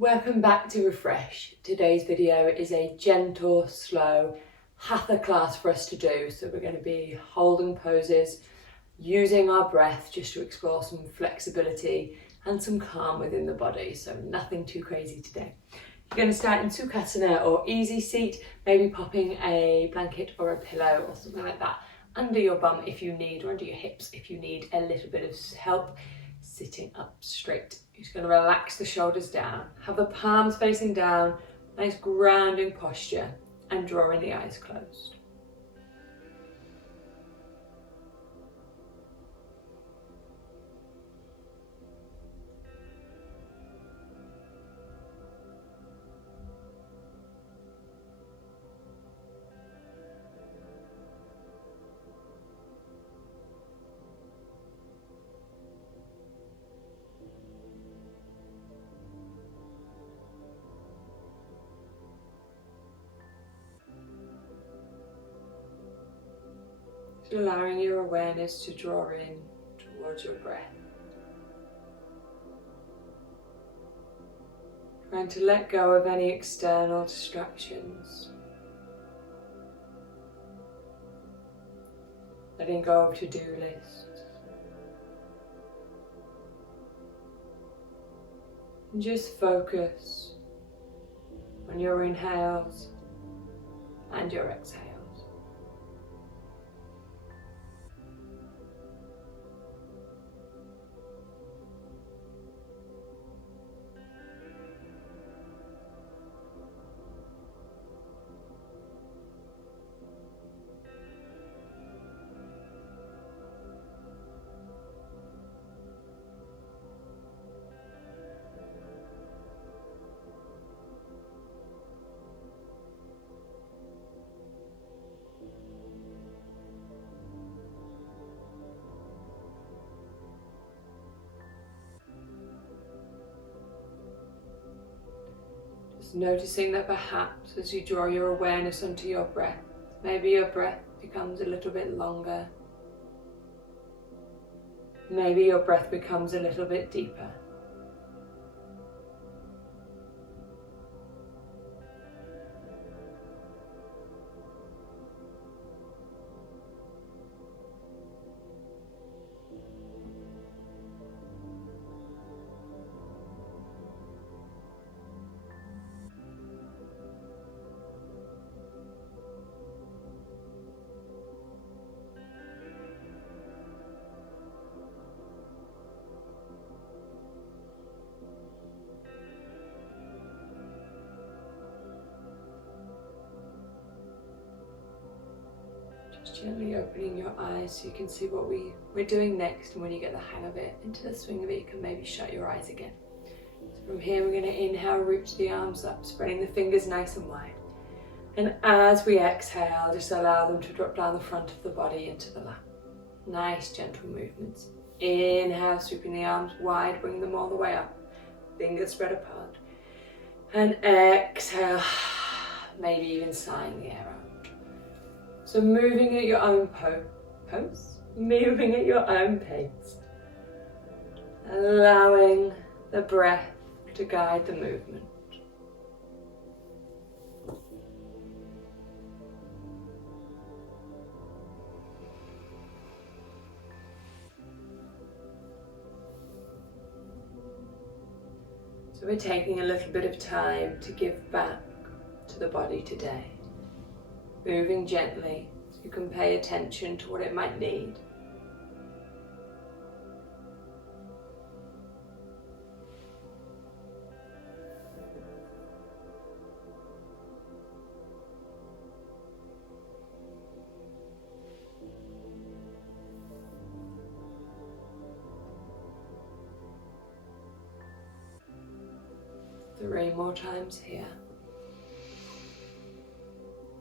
Welcome back to Refresh. Today's video is a gentle, slow hatha class for us to do. So we're going to be holding poses, using our breath just to explore some flexibility and some calm within the body. So nothing too crazy today. You're going to start in Sukhasana or easy seat, maybe popping a blanket or a pillow or something like that under your bum if you need, or under your hips if you need a little bit of help sitting up straight. You're just going to relax the shoulders down, have the palms facing down, nice grounding posture, and drawing the eyes closed. Allowing your awareness to draw in towards your breath. Trying to let go of any external distractions. Letting go of to-do lists. And just focus on your inhales and your exhales. Noticing that perhaps as you draw your awareness onto your breath, maybe your breath becomes a little bit longer. Maybe your breath becomes a little bit deeper. Gently opening your eyes so you can see what we're doing next, and when you get the hang of it, into the swing of it, you can maybe shut your eyes again. So from here we're going to inhale, reach the arms up, spreading the fingers nice and wide. And as we exhale, just allow them to drop down the front of the body into the lap. Nice gentle movements. Inhale, sweeping the arms wide, bring them all the way up. Fingers spread apart. And exhale, maybe even sighing the air out. So moving at your own moving at your own pace, allowing the breath to guide the movement. So we're taking a little bit of time to give back to the body today. Moving gently so you can pay attention to what it might need. Three more times here.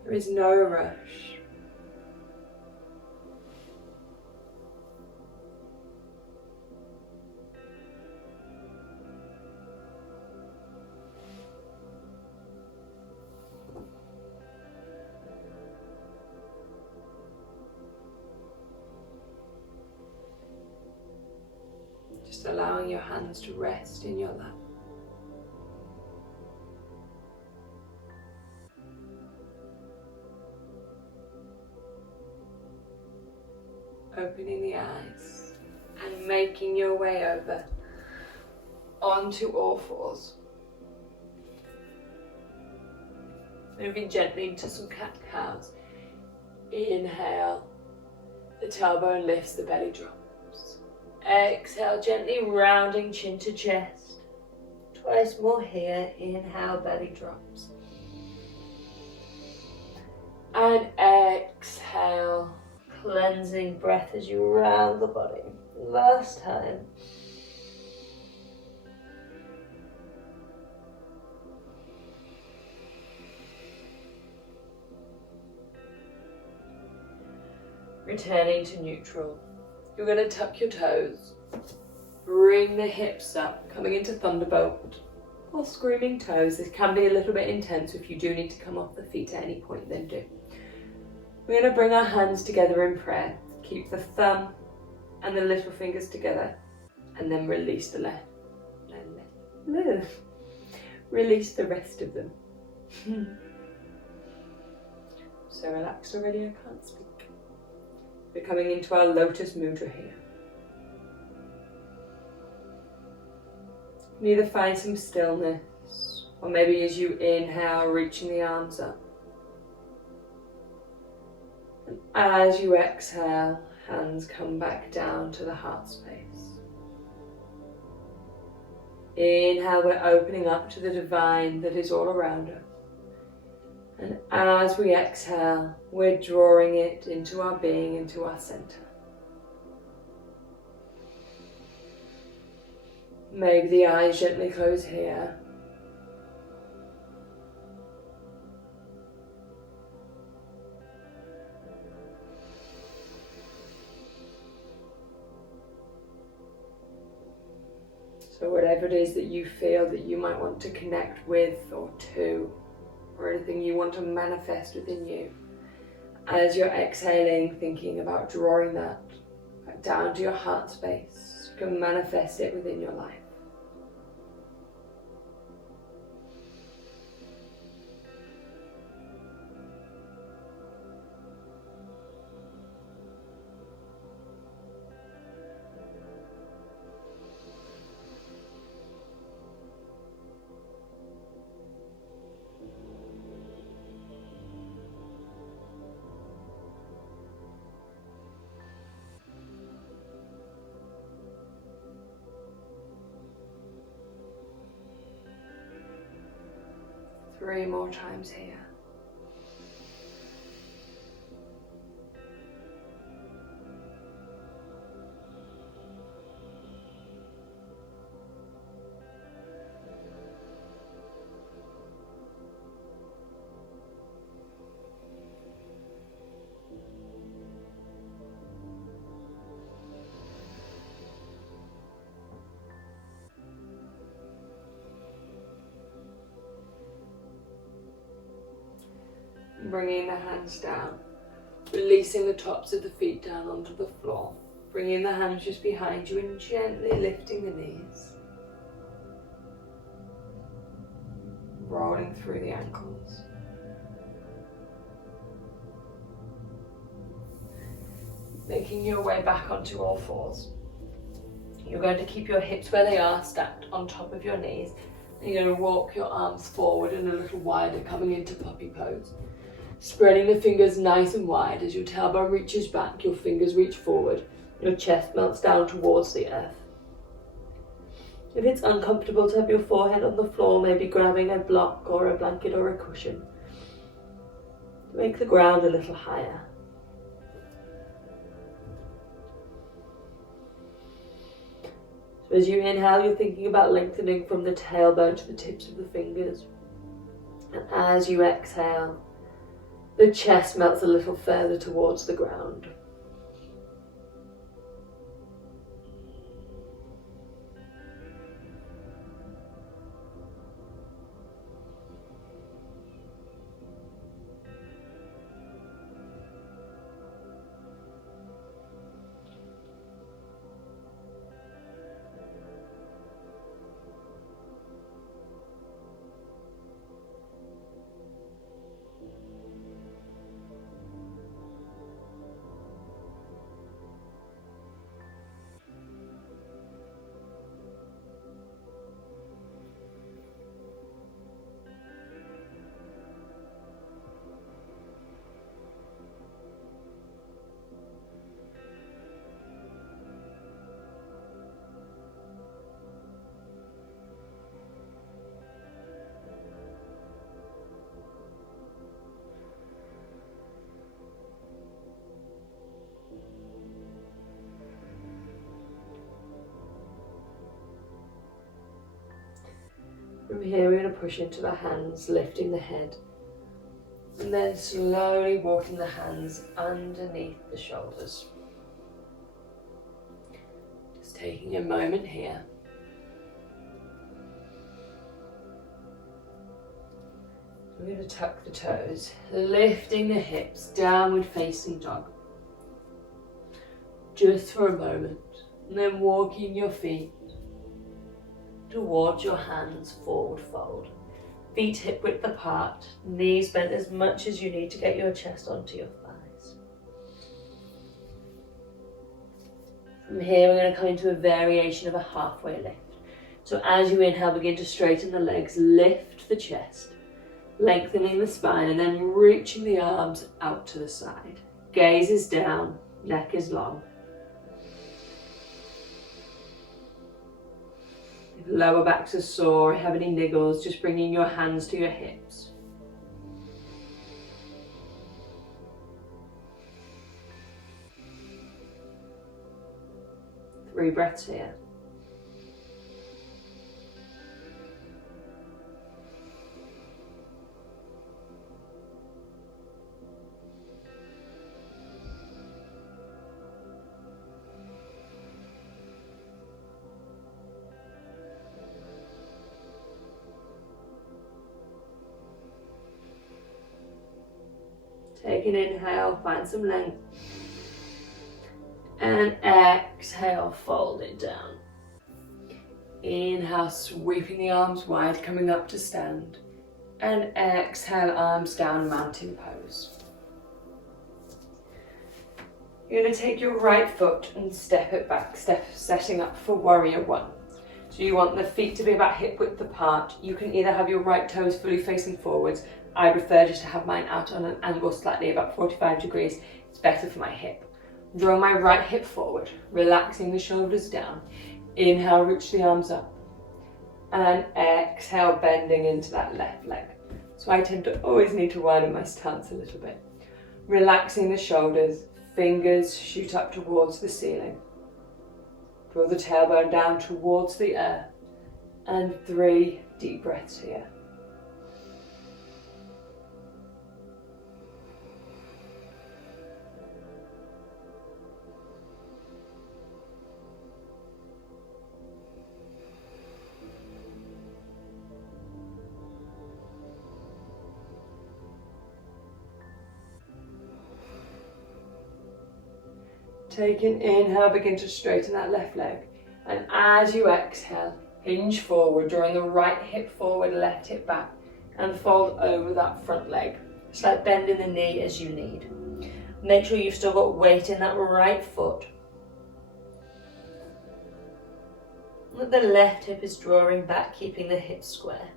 There is no rush. Just allowing your hands to rest in your lap. Opening the eyes and making your way over onto all fours. Moving gently into some cat-cows. Inhale, the tailbone lifts, the belly drops. Exhale, gently rounding chin to chest. Twice more here, inhale, belly drops. And exhale, cleansing breath as you round the body. Last time. Returning to neutral. You're going to tuck your toes. Bring the hips up, coming into thunderbolt or screaming toes. This can be a little bit intense. If you do need to come off the feet at any point, then do. We're going to bring our hands together in prayer. Keep the thumb and the little fingers together, and then release the left. And release the rest of them. So relaxed already, I can't speak. We're coming into our lotus mudra here. You can either find some stillness, or maybe as you inhale, reaching the arms up. And as you exhale, hands come back down to the heart space. Inhale, we're opening up to the divine that is all around us. And as we exhale, we're drawing it into our being, into our center. Maybe the eyes gently close here. So whatever it is that you feel that you might want to connect with or to, or anything you want to manifest within you, as you're exhaling, thinking about drawing that back down to your heart space, you can manifest it within your life. Three more times here. Bringing the hands down, releasing the tops of the feet down onto the floor, bringing the hands just behind you and gently lifting the knees, rolling through the ankles. Making your way back onto all fours. You're going to keep your hips where they are, stacked on top of your knees, and you're going to walk your arms forward and a little wider, coming into puppy pose. Spreading the fingers nice and wide. As your tailbone reaches back, your fingers reach forward. Your chest melts down towards the earth. If it's uncomfortable to have your forehead on the floor, maybe grabbing a block or a blanket or a cushion. Make the ground a little higher. So as you inhale, you're thinking about lengthening from the tailbone to the tips of the fingers. And as you exhale, the chest melts a little further towards the ground. From here we're going to push into the hands, lifting the head. And then slowly walking the hands underneath the shoulders. Just taking a moment here. We're going to tuck the toes, lifting the hips, downward facing dog. Just for a moment, and then walking your feet towards your hands, forward fold. Feet hip width apart, knees bent as much as you need to get your chest onto your thighs. From here, we're going to come into a variation of a halfway lift. So as you inhale, begin to straighten the legs, lift the chest, lengthening the spine, and then reaching the arms out to the side. Gaze is down, neck is long. If lower backs are sore, have any niggles, just bringing your hands to your hips. Three breaths here. Take an inhale, find some length. And exhale, fold it down. Inhale, sweeping the arms wide, coming up to stand. And exhale, arms down, mountain pose. You're going to take your right foot and step it back, setting up for warrior one. So you want the feet to be about hip width apart. You can either have your right toes fully facing forwards. I prefer just to have mine out on an angle slightly about 45 degrees. It's better for my hip. Draw my right hip forward, relaxing the shoulders down. Inhale, reach the arms up. And exhale, bending into that left leg. So I tend to always need to widen my stance a little bit. Relaxing the shoulders, fingers shoot up towards the ceiling. Draw the tailbone down towards the earth. And 3 deep breaths here. Take an inhale, begin to straighten that left leg. And as you exhale, hinge forward, drawing the right hip forward, left hip back, and fold over that front leg. It's like bending the knee as you need. Make sure you've still got weight in that right foot. That the left hip is drawing back, keeping the hips square.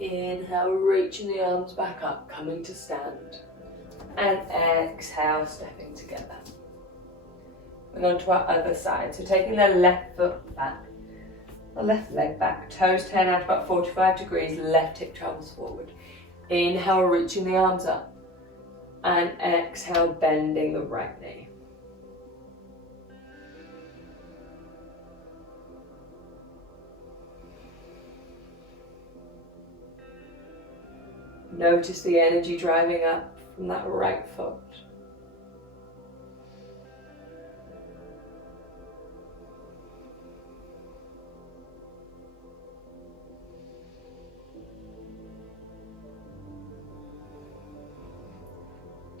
Inhale, reaching the arms back up, coming to stand. And exhale, stepping together. We're on to our other side. So taking the left foot back, the left leg back, toes turn out about 45 degrees, left hip travels forward. Inhale, reaching the arms up. And exhale, bending the right knee. Notice the energy driving up from that right foot.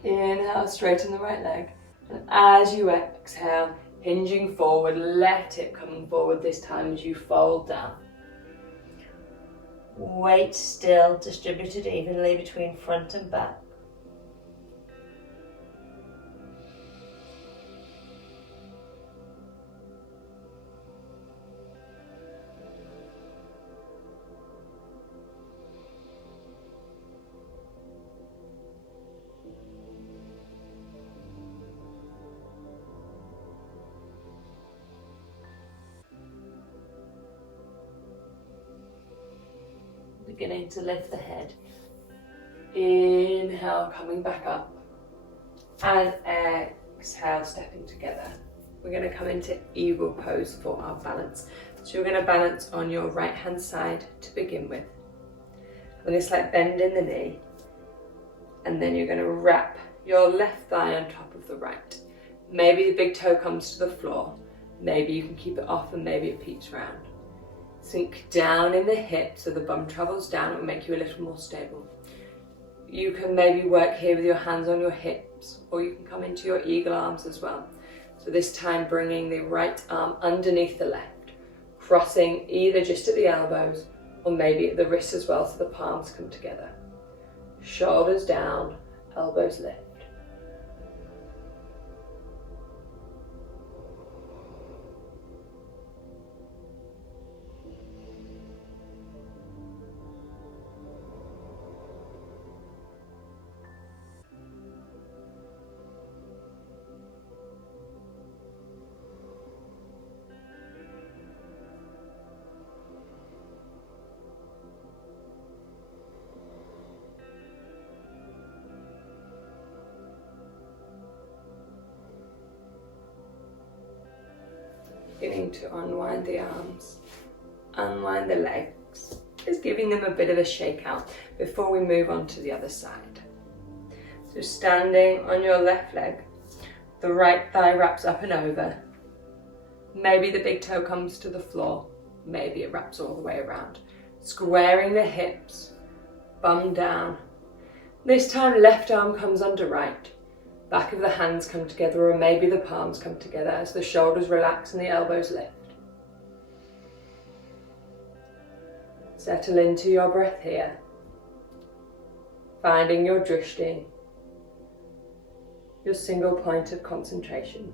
Inhale, straighten the right leg. And as you exhale, hinging forward, left hip coming forward this time as you fold down. Weight still distributed evenly between front and back. beginning to lift the head. Inhale, coming back up. And exhale, stepping together. We're going to come into eagle pose for our balance. So you're going to balance on your right hand side to begin with. Having a slight bend in the knee. And then you're going to wrap your left thigh on top of the right. Maybe the big toe comes to the floor. Maybe you can keep it off and maybe it peeks round. Sink down in the hips so the bum travels down. It will make you a little more stable. You can maybe work here with your hands on your hips, or you can come into your eagle arms as well. So this time bringing the right arm underneath the left, crossing either just at the elbows or maybe at the wrists as well so the palms come together. Shoulders down, elbows lift. Beginning to unwind the arms, unwind the legs, just giving them a bit of a shake out before we move on to the other side. So standing on your left leg, the right thigh wraps up and over. Maybe the big toe comes to the floor, maybe it wraps all the way around. Squaring the hips, bum down. This time left arm comes under right. Back of the hands come together, or maybe the palms come together as the shoulders relax and the elbows lift. Settle into your breath here, finding your drishti, your single point of concentration.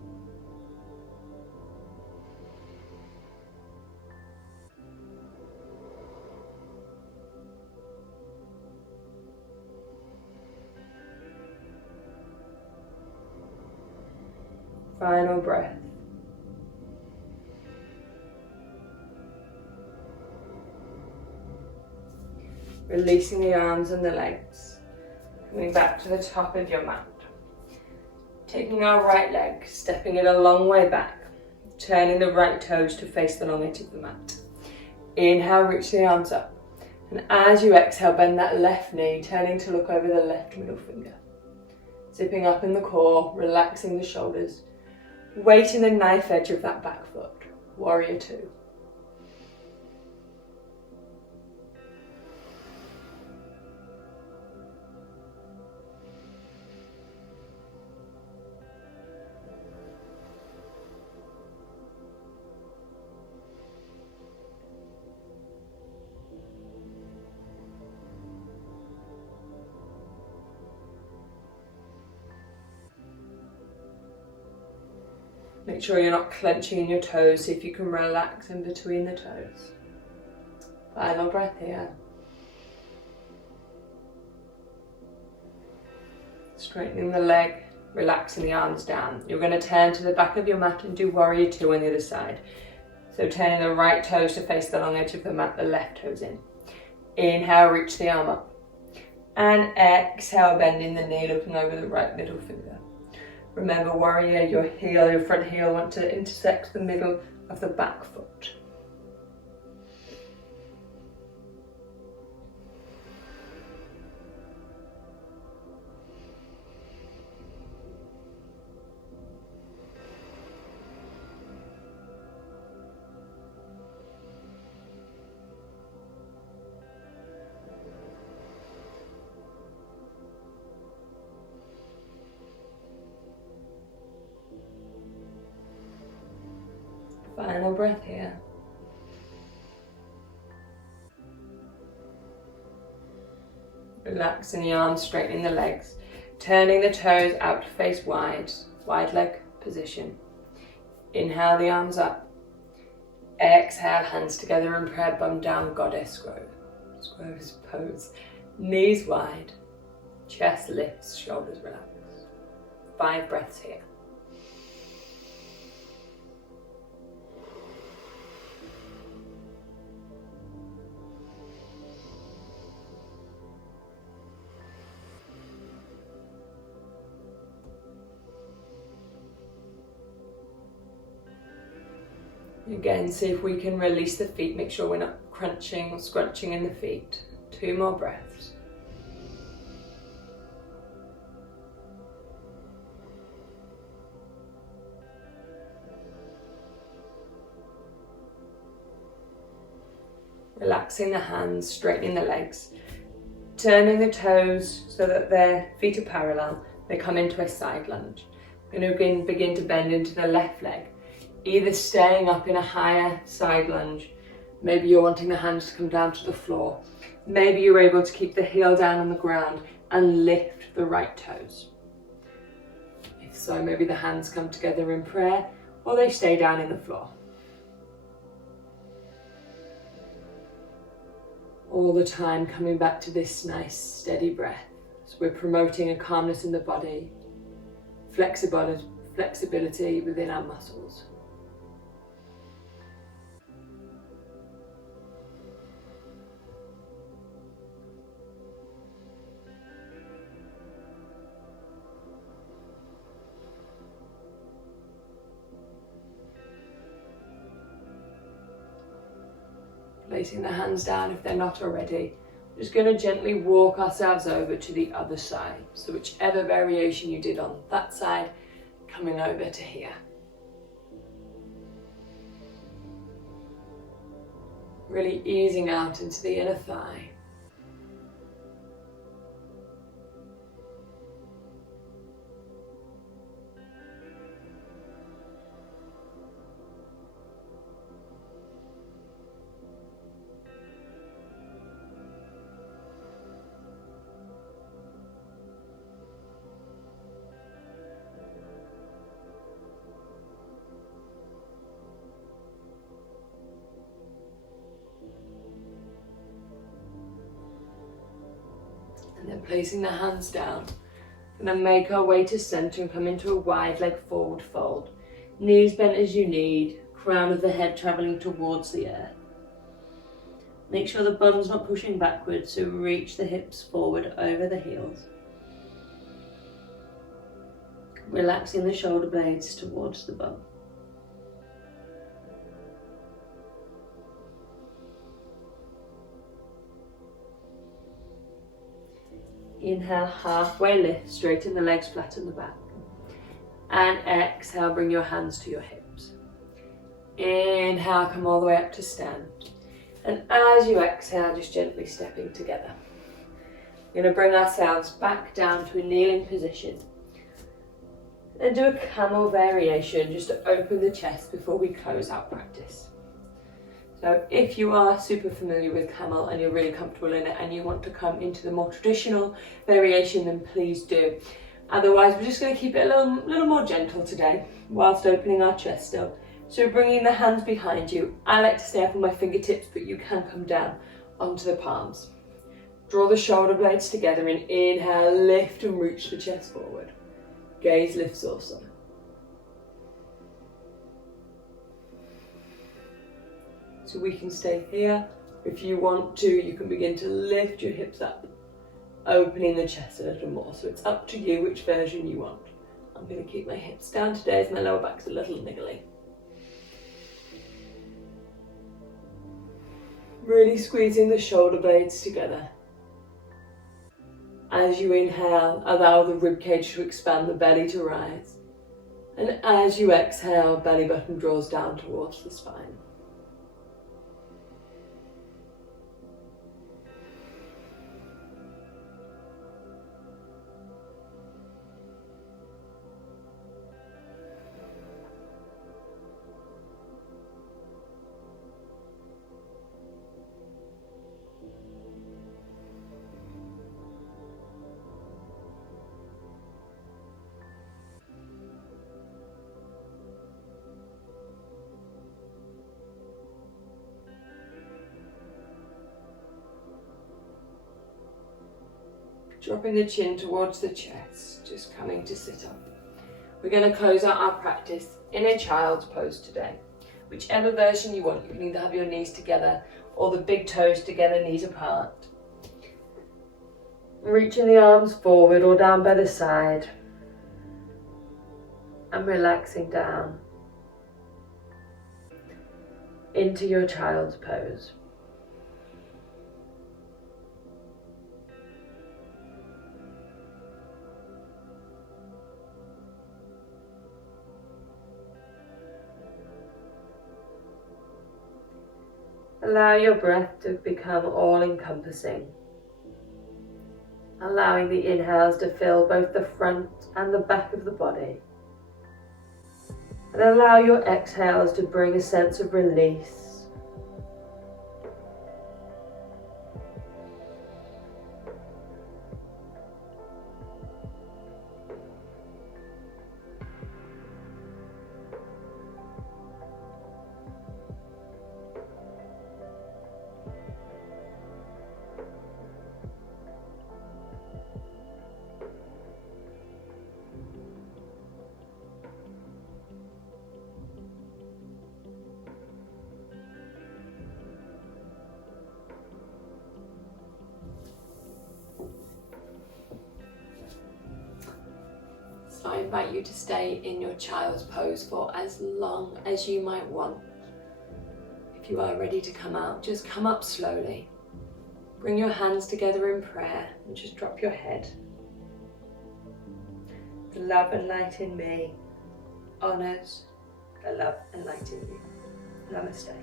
Final breath. Releasing the arms and the legs. Coming back to the top of your mat. Taking our right leg, stepping it a long way back. Turning the right toes to face the long edge of the mat. Inhale, reach the arms up. And as you exhale, bend that left knee, turning to look over the left middle finger. Zipping up in the core, relaxing the shoulders. Weight in the knife edge of that back foot. Warrior two. Make sure you're not clenching in your toes, see if you can relax in between the toes. Final breath here. Straightening the leg, relaxing the arms down. You're going to turn to the back of your mat and do warrior two on the other side. So turning the right toes to face the long edge of the mat, the left toes in. Inhale, reach the arm up. And exhale, bending the knee, looking over the right middle finger. Remember, warrior, your front heel want to intersect the middle of the back foot. Final breath here. Relaxing the arms, straightening the legs, turning the toes out to face wide, wide leg position. Inhale the arms up. Exhale, hands together in prayer, bum down, goddess scrove pose. Knees wide, chest lifts, shoulders relax. 5 breaths here. Again, see if we can release the feet, make sure we're not crunching or scrunching in the feet. 2 more breaths. Relaxing the hands, straightening the legs, turning the toes so that their feet are parallel. They come into a side lunge. We're going to begin to bend into the left leg, either staying up in a higher side lunge. Maybe you're wanting the hands to come down to the floor. Maybe you're able to keep the heel down on the ground and lift the right toes. If so, maybe the hands come together in prayer or they stay down in the floor. All the time coming back to this nice steady breath. So we're promoting a calmness in the body, flexibility within our muscles. Placing the hands down if they're not already. We're just going to gently walk ourselves over to the other side. So whichever variation you did on that side, coming over to here. Really easing out into the inner thigh. And then placing the hands down. And then make our way to center and come into a wide leg forward fold. Knees bent as you need, crown of the head traveling towards the earth. Make sure the bum's not pushing backwards, so reach the hips forward over the heels. Relaxing the shoulder blades towards the bum. Inhale, halfway lift, straighten the legs, flatten the back. And exhale, bring your hands to your hips. Inhale, come all the way up to stand. And as you exhale, just gently stepping together. We're going to bring ourselves back down to a kneeling position. And do a camel variation just to open the chest before we close out practice. So if you are super familiar with camel and you're really comfortable in it and you want to come into the more traditional variation, then please do. Otherwise, we're just going to keep it a little more gentle today whilst opening our chest still. So bringing the hands behind you. I like to stay up on my fingertips, but you can come down onto the palms. Draw the shoulder blades together and inhale, lift and reach the chest forward. Gaze lifts also. So we can stay here. If you want to, you can begin to lift your hips up, opening the chest a little more. So it's up to you which version you want. I'm going to keep my hips down today as my lower back's a little niggly. Really squeezing the shoulder blades together. As you inhale, allow the ribcage to expand, the belly to rise. And as you exhale, belly button draws down towards the spine. Dropping the chin towards the chest, just coming to sit up. We're going to close out our practice in a child's pose today. Whichever version you want, you can either have your knees together or the big toes together, knees apart. Reaching the arms forward or down by the side. And relaxing down. into your child's pose. Allow your breath to become all-encompassing, allowing the inhales to fill both the front and the back of the body. And allow your exhales to bring a sense of release. So I invite you to stay in your child's pose for as long as you might want. If you are ready to come out, just come up slowly. Bring your hands together in prayer and just drop your head. The love and light in me honours the love and light in you. Namaste.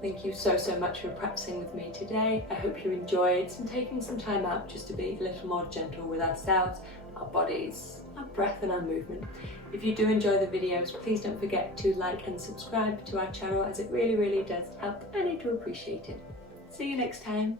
Thank you so much for practicing with me today. I hope you enjoyed and taking some time out just to be a little more gentle with ourselves, our bodies, our breath and our movement. If you do enjoy the videos, please don't forget to like and subscribe to our channel, as it really does help and I do appreciate it. See you next time.